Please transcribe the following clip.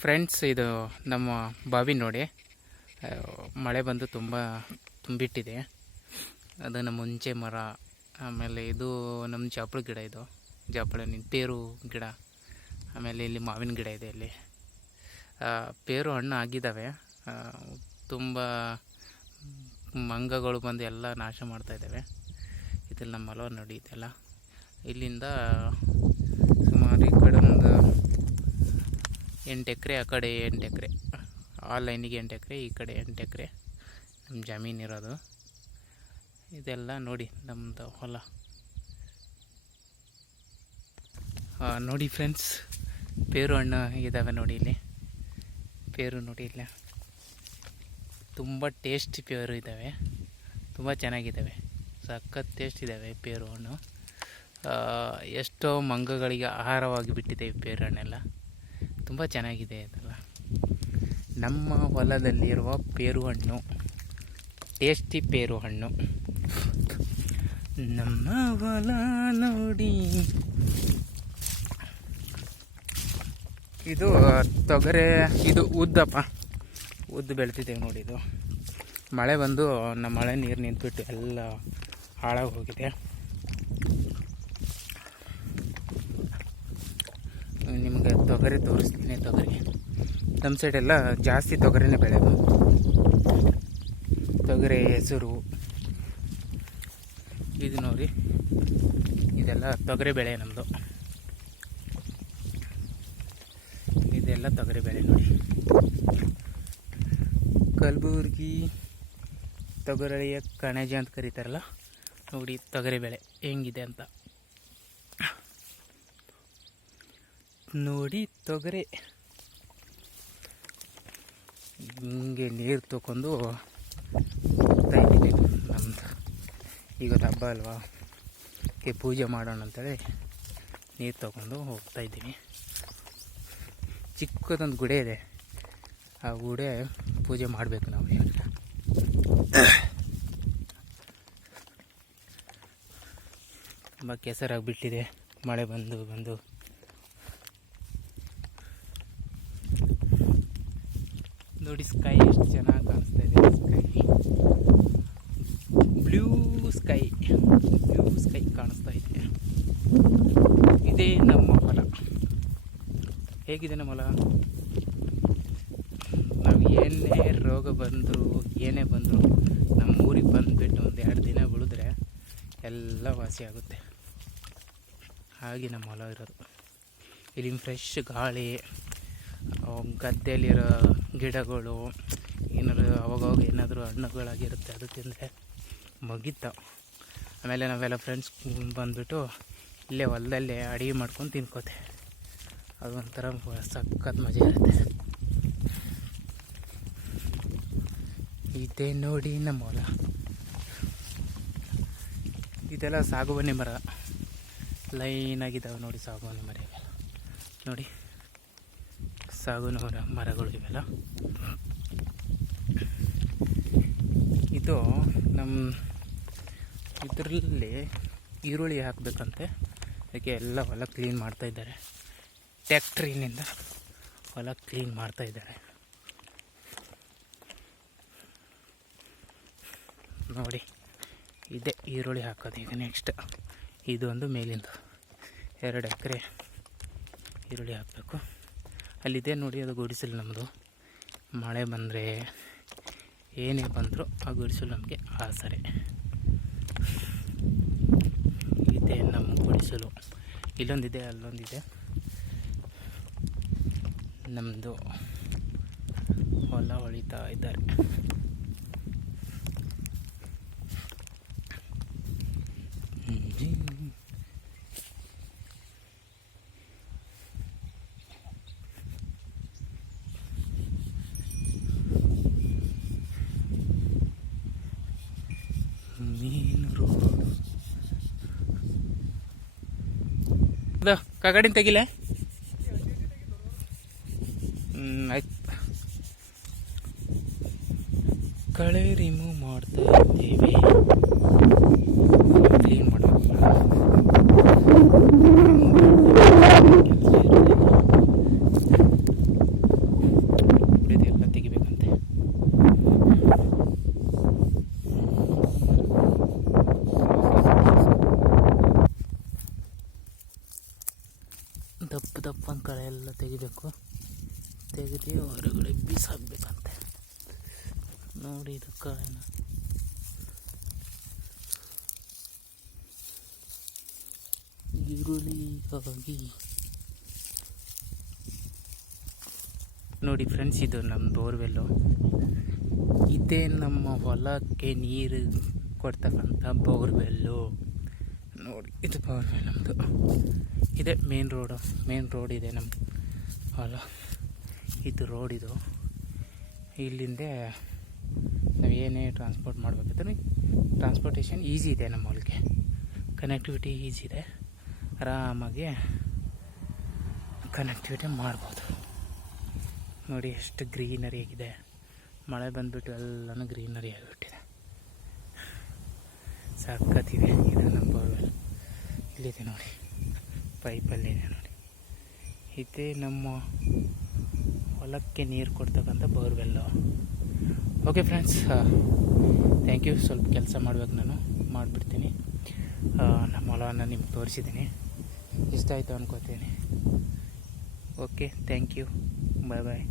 Friends, ಇದು ನಮ್ಮ ಬಾವಿ ನೋಡಿ. ಮಳೆ ಬಂದು ತುಂಬ ತುಂಬಿಟ್ಟಿದೆ. ಅದು ನಮ್ಮ ಮುಂಚೆ ಮರ, ಆಮೇಲೆ ಇದು ನಮ್ಮ ಜಾಪಳ ಗಿಡ ಇದು. ಜಾಪಳ ಪೇರು ಗಿಡ, ಆಮೇಲೆ ಇಲ್ಲಿ ಮಾವಿನ ಗಿಡ ಇದೆ ಇಲ್ಲಿ. ಪೇರು ಹಣ್ಣು ಆಗಿದ್ದಾವೆ ತುಂಬ ಮಂಗಗಳು ಬಂದು ಎಲ್ಲ ನಾಶ ಮಾಡ್ತಾಯಿದ್ದಾವೆ ಇದೆಲ್ಲ ನಮ್ಮ ಮಲವ ನೋಡಿ ಇದೆಲ್ಲ ಇಲ್ಲಿಂದ ಸುಮಾರು ಈ ಕಡೆ ಎಂಟು ಎಕರೆ, ಆ ಕಡೆ ಎಂಟು ಎಕರೆ. ಆ ಲೈನಿಗೆ ಎಂಟು ಎಕರೆ, ಈ ಕಡೆ ಎಂಟು ಎಕರೆ. ನಮ್ಮ ಜಮೀನು ಇರೋದು. ಇದೆಲ್ಲ ನೋಡಿ ನಮ್ಮದು ಹೊಲ. ನೋಡಿ ಫ್ರೆಂಡ್ಸ್ ಪೇರು ಹಣ್ಣು ಇದ್ದಾವೆ ನೋಡಿ ಇಲ್ಲಿ. ಪೇರು ನೋಡಿ ಇಲ್ಲ. ತುಂಬ ಟೇಸ್ಟಿ ಪೇರು ಇದ್ದಾವೆ ತುಂಬ ಚೆನ್ನಾಗಿದ್ದಾವೆ ಸಖತ್ ಟೇಸ್ಟ್ ಇದ್ದಾವೆ ಪೇರು ಹಣ್ಣು. ಎಷ್ಟೋ ಮಂಗಗಳಿಗೆ ಆಹಾರವಾಗಿ ಬಿಟ್ಟಿದೆ ಈ ಪೇರು ಹಣ್ಣೆಲ್ಲ. ತುಂಬ ಚೆನ್ನಾಗಿದೆ ಅದೆಲ್ಲ. ನಮ್ಮ ಹೊಲದಲ್ಲಿರುವ ಪೇರು ಹಣ್ಣು ಟೇಸ್ಟಿ ಪೇರು ಹಣ್ಣು ನಮ್ಮ ಹೊಲ ನೋಡಿ. ಇದು ತೊಗರೆ, ಇದು ಉದ್ದಪ್ಪ. ಉದ್ದು ಬೆಳ್ತಿದ್ದೇವೆ ನೋಡಿ ಇದು. ಮಳೆ ಬಂದು ನಮ್ಮ ಮಳೆ ನೀರು ನಿಂತ್ಬಿಟ್ಟು ಎಲ್ಲ ಹಾಳಾಗಿ ಹೋಗಿದೆ ನಿಮಗೆ ತೊಗರಿ ತೋರಿಸ್ತೀನಿ ತೊಗರಿ. ನಮ್ಮ ಸೈಡೆಲ್ಲ ಜಾಸ್ತಿ ತೊಗರಿನೇ ಬೆಳೆದು ತೊಗರಿ, ಹೆಸರು, ಇದು ನೋಡಿ. ಇದೆಲ್ಲ ತೊಗರಿ ಬೆಳೆ ನಮ್ಮದು ಇದೆಲ್ಲ ತೊಗರಿ ಬೆಳೆ ನೋಡಿ. ಕಲಬುರ್ಗಿ ತೊಗರಿಯ ಕಣಜ ಅಂತ ಕರೀತಾರಲ್ಲ, ನೋಡಿ ತೊಗರಿ ಬೆಳೆ ಹೆಂಗಿದೆ ಅಂತ. ನೋಡಿ ತೊಗರಿ. ಹಿಂಗೆ ನೀರು ತಗೊಂಡು ನಮ್ಮದು ಈಗ ಹಬ್ಬ ಅಲ್ವಾ? ಕೆ ಪೂಜೆ ಮಾಡೋಣ ಅಂತೇಳಿ ನೀರು ತೊಗೊಂಡು ಇದ್ದೀನಿ ಚಿಕ್ಕದೊಂದು ಗುಡೆ ಇದೆ. ಆ ಗುಡೆ ಪೂಜೆ ಮಾಡಬೇಕು ನಾವು ಇವಾಗ. ತುಂಬ ಕೆಸರಾಗಿಬಿಟ್ಟಿದೆ. ಮಳೆ ಬಂದು ಬಂದು. ನೋಡಿ ಸ್ಕೈ ಎಷ್ಟು ಚೆನ್ನಾಗಿ ಕಾಣಿಸ್ತಾ ಇದೆ. Sky. Blue sky. Blue sky ಕಾಣಿಸ್ತಾ ಇದೆ. ಇದೇ ನಮ್ಮ ಹೊಲ ಹೇಗಿದೆ ನಮ್ಮ ಹೊಲ ನಾವು ಏನೇ ರೋಗ ಬಂದರೂ, ಏನೇ ಬಂದರೂ ನಮ್ಮ ಊರಿಗೆ ಬಂದುಬಿಟ್ಟು ಒಂದು ಎರಡು ದಿನ ಉಳಿದ್ರೆ ಎಲ್ಲ ವಾಸಿ ಆಗುತ್ತೆ. ಹಾಗೆ ನಮ್ಮ ಹೊಲ ಇರೋದು. ಇಲ್ಲಿ ಫ್ರೆಶ್ ಗಾಳಿ ಗದ್ದೆಯಲ್ಲಿರೋ ಗಿಡಗಳು, ಏನಾದ್ರು ಅವಾಗವಾಗ ಏನಾದರೂ ಹಣ್ಣುಗಳಾಗಿರುತ್ತೆ, ಅದು ತಿಂದರೆ ಮುಗೀತು. ಆಮೇಲೆ ನಾವೆಲ್ಲ ಫ್ರೆಂಡ್ಸ್ ಬಂದುಬಿಟ್ಟು ಇಲ್ಲೇ ಹೊಲದಲ್ಲೇ ಅಡುಗೆ ಮಾಡ್ಕೊಂಡು ತಿನ್ಕೋತೆ. ಅದು ಒಂಥರ ಸಖತ್ ಮಜಾ ಇರುತ್ತೆ. ಇದೇ ನೋಡಿ ನಮ್ಮ ಹೊಲ. ಇದೆಲ್ಲ ಸಾಗುವಾನಿ ಮರ. ಲೈನಾಗಿದ್ದಾವೆ ನೋಡಿ ಸಾಗುವಾನಿ ಮರ ನೋಡಿ. ಸಾಗುವಾನಿ ಮರ ಮರಗಳು ಇವೆಲ್ಲ. ಇದು ನಮ್ಮ ಇದರಲ್ಲಿ ಈರುಳ್ಳಿ ಹಾಕಬೇಕಂತೆ. ಅದಕ್ಕೆ ಎಲ್ಲ ಹೊಲ ಕ್ಲೀನ್ ಮಾಡ್ತಾ ಇದ್ದಾರೆ. ಟ್ಯಾಕ್ಟ್ರಿನಿಂದ ಹೊಲ ಕ್ಲೀನ್ ಮಾಡ್ತಾ ಇದ್ದಾರೆ. ನೋಡಿ, ಇದೆ ಈರುಳ್ಳಿ ಹಾಕೋದು ಈಗ ನೆಕ್ಸ್ಟ್ ಇದೊಂದು ಮೇಲಿಂದು. ಎರಡು ಎಕರೆ ಈರುಳ್ಳಿ ಹಾಕಬೇಕು. ಅಲ್ಲಿದೆ ನೋಡಿ, ಅದು ಗುಡಿಸಲು ನಮ್ಮದು ಮಳೆ ಬಂದರೆ ಏನೇ ಬಂದರೂ ಆ ಗುಡಿಸಲು ನಮಗೆ ಆಸರೆ. ಇದೆ ನಮ್ಮ ಗುಡಿಸಲು. ಇಲ್ಲೊಂದಿದೆ, ಅಲ್ಲೊಂದಿದೆ. ನಮ್ಮದು ಹೊಲ ಹೊಳಿತಾ ಇದ್ದಾರೆ ಮೀನು ರೋಡು ಇದು ಕಗಡಿನ ತೆಗಿಲೆ? ಆಯ್ತು. ಕಳೆ ರಿಮೂವ್ ಮಾಡ್ತಾ ಇದ್ದೀವಿ. ಕ್ಲೀನ್ ಮಾಡಬೇಕು? ಎಲ್ಲ ತೆಗಿಬೇಕು. ತೆಗೆದು ಹೊರಗಡೆ ಬೀಸಾಕ್ಬೇಕಂತೆ. ನೋಡಿ ಇದು ಕಾಯಿನ ಈರುಳ್ಳಿಗಾಗಿ ನೋಡಿ ಫ್ರೆಂಡ್ಸ್, ಇದು ನಮ್ಮ ಬೋರ್ವೆಲ್ಲು. ಇದೇ ನಮ್ಮ ಹೊಲಕ್ಕೆ ನೀರು ಕೊಡ್ತಕ್ಕಂಥ ಬೋರ್ವೆಲ್ಲು. ನೋಡಿ, ಇದು ಬೋರ್ವೆಲ್ ನಮ್ಮದು ಇದೆ ಮೇನ್ ರೋಡು ಮೇನ್ ರೋಡ್ ಇದೆ ನಮ್ಮ ಹಾಲ ಇದು ರೋಡ್ ಇದು. ಇಲ್ಲಿಂದ ನಾವು ಏನೇ ಟ್ರಾನ್ಸ್ಪೋರ್ಟ್ ಮಾಡಬೇಕಾದ್ರೆ ಟ್ರಾನ್ಸ್ಪೋರ್ಟೇಷನ್ ಈಸಿ ಇದೆ ನಮ್ಮ ಹೊಲಿಗೆ. ಕನೆಕ್ಟಿವಿಟಿ ಈಸಿ ಇದೆ. ಆರಾಮಾಗಿ ಕನೆಕ್ಟಿವಿಟಿ ಮಾಡ್ಬೋದು. ನೋಡಿ, ಎಷ್ಟು ಗ್ರೀನರಿ ಆಗಿದೆ. ಮಳೆ ಬಂದುಬಿಟ್ಟು ಎಲ್ಲನೂ ಗ್ರೀನರಿ ಆಗಿಬಿಟ್ಟಿದೆ. ಸಖತ್ತಿದೆ ಇದು ನಮ್ಮ ಬೋರ್ವೆಲ್ ಇಲ್ಲಿದೆ ನೋಡಿ. ಪೈಪಲ್ಲಿದೆ ನೋಡಿ. ಇದೇ ನಮ್ಮ ಹೊಲಕ್ಕೆ ನೀರು ಕೊಡ್ತಕ್ಕಂಥ borewell okay friends thank you ಸ್ವಲ್ಪ ಕೆಲಸ ಮಾಡ್ಬೇಕು ನಾನು. ಮಾಡಿಬಿಡ್ತೀನಿ. ನಮ್ಮ ಹೊಲವನ್ನು ನಿಮ್ಗೆ ತೋರಿಸಿದ್ದೀನಿ. ಇಷ್ಟ ಆಯಿತು ಅನ್ಕೋತೀನಿ. Okay thank you bye bye